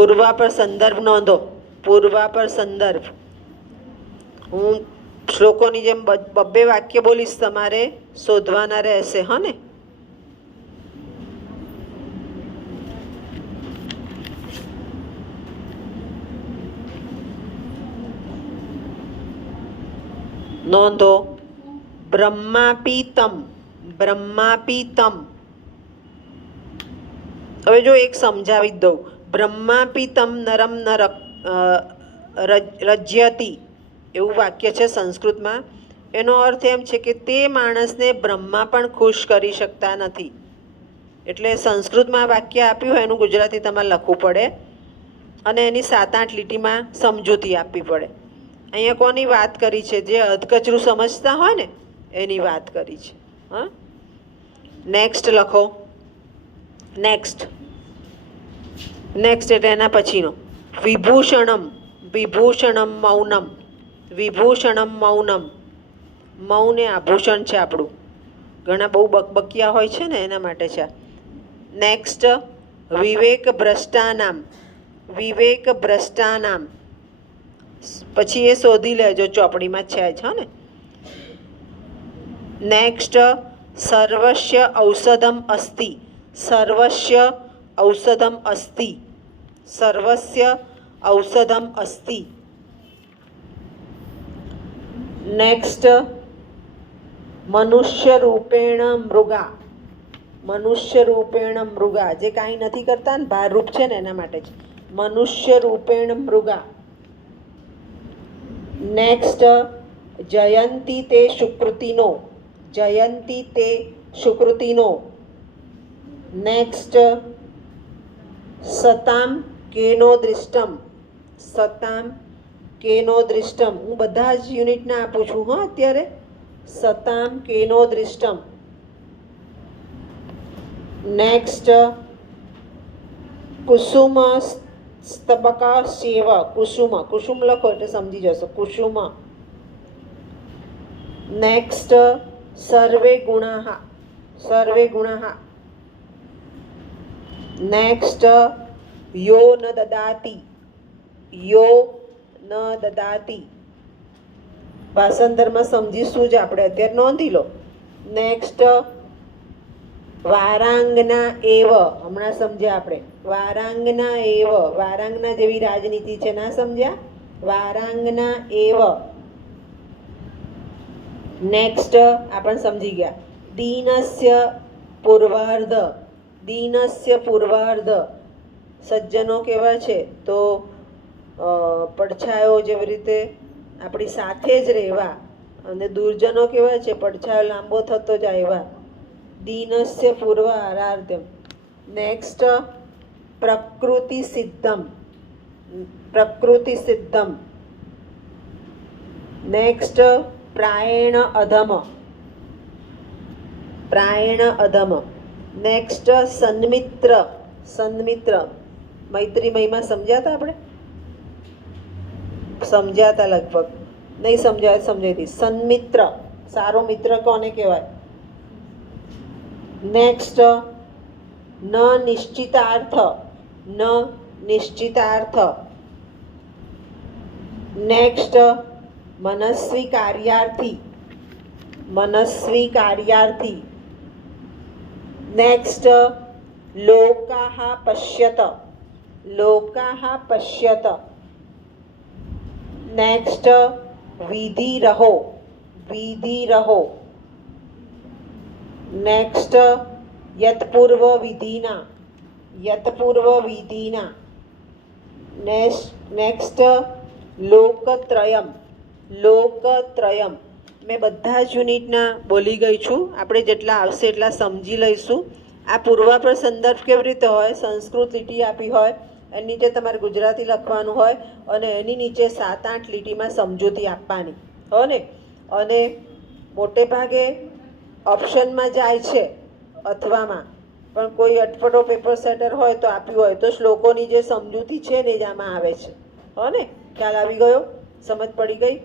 પૂર્વાપર સંદર્ભ નોંધો. પૂર્વાપર સંદર્ભ. હું શ્લોકોની જેમ બબ્બે વાક્ય બોલીશ, તમારે શોધવાના રહેશે. હા ને? નોંધો. બ્રહ્માપીતમ. બ્રહ્માપીતમ. હવે જો એક સમજાવી દઉં. બ્રહ્માપીતમ નરમ નરક રજ્યતી એવું વાક્ય છે સંસ્કૃતમાં. એનો અર્થ એમ છે કે તે માણસને બ્રહ્મા પણ ખુશ કરી શકતા નથી. એટલે સંસ્કૃતમાં વાક્ય આપ્યું હોય એનું ગુજરાતી તમારે લખવું પડે અને એની 7-8 લીટીમાં સમજૂતી આપવી પડે. અહીંયા કોની વાત કરી છે? જે અધકચરું સમજતા હોય ને એની વાત કરી છે. હા, નેક્સ્ટ લખો. નેક્સ્ટ. નેક્સ્ટ એટલે એના પછીનો. વિભૂષણમ. વિભૂષણમ મૌનમ. વિભૂષણમ મૌનમ. મૌન એ આભૂષણ છે આપણું. ઘણા બહુ બકબકિયા હોય છે ને એના માટે છે. નેક્સ્ટ. વિવેક ભ્રષ્ટાનામ. વિવેક ભ્રષ્ટાનામ. પછી એ શોધી લેજો, ચોપડીમાં છે જ. હા ને? નેક્સ્ટ. સર્વસ્ય ઔષધમ અસ્તિ. સર્વસ્ય ઔષધમ અસ્તિ. સર્વસ્ય ઔષધમ અસ્તિ. નેક્સ્ટ. મનુષ્ય રૂપેણ મૃગા. મનુષ્ય રૂપેણ મૃગા. જે કાંઈ નથી કરતા ને, ભારરૂપ છે ને એના માટે છે. મનુષ્ય રૂપેણ મૃગા. નેક્સ્ટ. જયંતી તે સુકૃતિનો. જયંતી તે સુકૃતિનો. નેક્સ્ટ. સતામ કેનો દૃષ્ટમ. સતામ કેનો દૃષ્ટમ. હું બધા જ યુનિટના આપું છું. હા, અત્યારે સતામ કેનો દૃષ્ટમ. નેક્સ્ટ. કુસુમ સ્તબકા સેવ. કુસુમ. કુસુમ લખો એટલે સમજી જશો. કુસુમ. નેક્સ્ટ. સર્વે ગુણાહ. સર્વે ગુણાહ. નેક્સ્ટ. યો ન દદાતિ. યો ન દદાતિ. ભાષાંતરમાં સમજીશું જ આપણે, અત્યારે નોંધી લો. નેક્સ્ટ. વારાંગના એવ. હમણાં સમજ્યા આપણે. વારાંગના એવ. વારાંગના જેવી રાજનીતિ છે, ના સમજ્યા? વારાંગના એવ. નેક્સ્ટ આપણે સમજી ગયા. દીનસ્ય પૂર્વાર્ધ. દીનસ્ય પૂર્વાર્ધ. સજ્જનો કેવા છે? તો પડછાયો જેવી રીતે આપણી સાથે જ રહેવા. અને દુર્જનો કેવા છે? પડછાયો લાંબો થતો જાય એવા. દીનસ્ય પૂર્વારાર્ધમ. નેક્સ્ટ. પ્રકૃતિ સિદ્ધમ. પ્રકૃતિ સિદ્ધમ. નેક્સ્ટ. પ્રાયણ અધમ. પ્રાયણ અધમ. નેક્સ્ટ. સન્મિત્ર. સન્મિત્ર. મૈત્રી મહિમા સમજ્યા હતા આપણે? સમજ્યા હતા લગભગ. નહીં સમજાય સમજાવી હતી. સન્મિત્ર. સારો મિત્ર કોને કહેવાય? નેક્સ્ટ. ન નિશ્ચિતાર્થ. ન નિશ્ચિતાર્થ. નેક્સ્ટ. મનસ્વી કાર્યાર્થી. મનસ્વી કાર્યાર્થી. નેક્સ્ટ. લોકાહ પશ્યત. લોકાહ પશ્યત. નેક્સ્ટ. વિધિ રહો. વિધિ રહો. નેક્સ્ટ. યત્પૂર્વ વિધિના. યત્પૂર્વ વિધિના. નેક્સ્ટ. લોકત્રયમ. લોકત્રયમ. મેં બધા જ યુનિટના બોલી ગઈ છું. આપણે જેટલા આવશે એટલા સમજી લઈશું. આ પૂર્વાપર સંદર્ભ કેવી રીતે હોય? સંસ્કૃત લીટી આપી હોય, એની નીચે તમારે ગુજરાતી લખવાનું હોય અને એની નીચે 7-8 લીટીમાં સમજૂતી આપવાની હો ને. અને મોટે ભાગે ઓપ્શનમાં જાય છે અથવામાં, પણ કોઈ અટપટો પેપર સેટર હોય તો આપ્યું હોય તો શ્લોકોની જે સમજૂતી છે ને જ આમાં આવે છે. હો ને? ખ્યાલ આવી ગયો? સમજ પડી ગઈ?